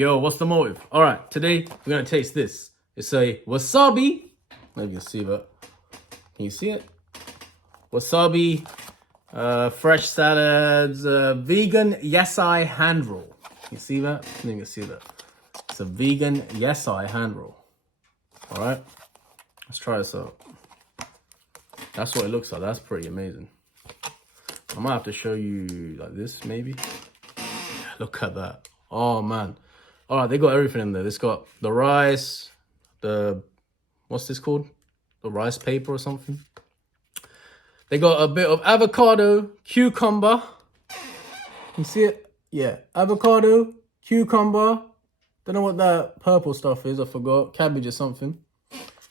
Yo, what's the motive? All right, today we're gonna taste this. It's a wasabi. Maybe you can see that. Can you see it? Wasabi, fresh salads, vegan yasai hand roll. You see that? You can see that. It's a vegan yasai hand roll. All right, let's try this out. That's what it looks like. That's pretty amazing. I might have to show you like this, maybe. Look at that. Oh man. All right, they got everything in there. It's got the rice, what's this called? The rice paper or something. They got a bit of avocado, cucumber. You see it? Yeah, avocado, cucumber. Don't know what that purple stuff is. I forgot. Cabbage or something.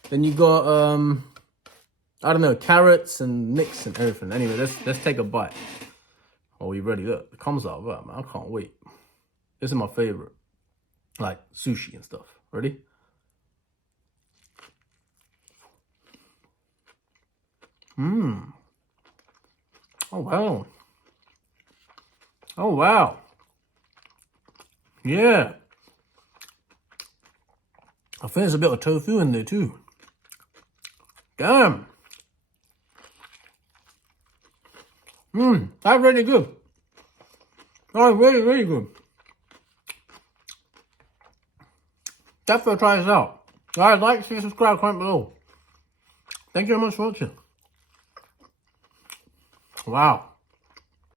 Then you got I don't know, carrots and mix and everything. Anyway, let's take a bite. Are we ready? Look, it comes out of that, man. I can't wait. This is my favorite. Like sushi and stuff. Ready? Mmm. Oh, wow. Oh, wow. Yeah. I think there's a bit of tofu in there too. Damn. That's really good. Oh, really, really good. Definitely try this out. Guys, like, share, subscribe, comment below. Thank you very much for watching. Wow.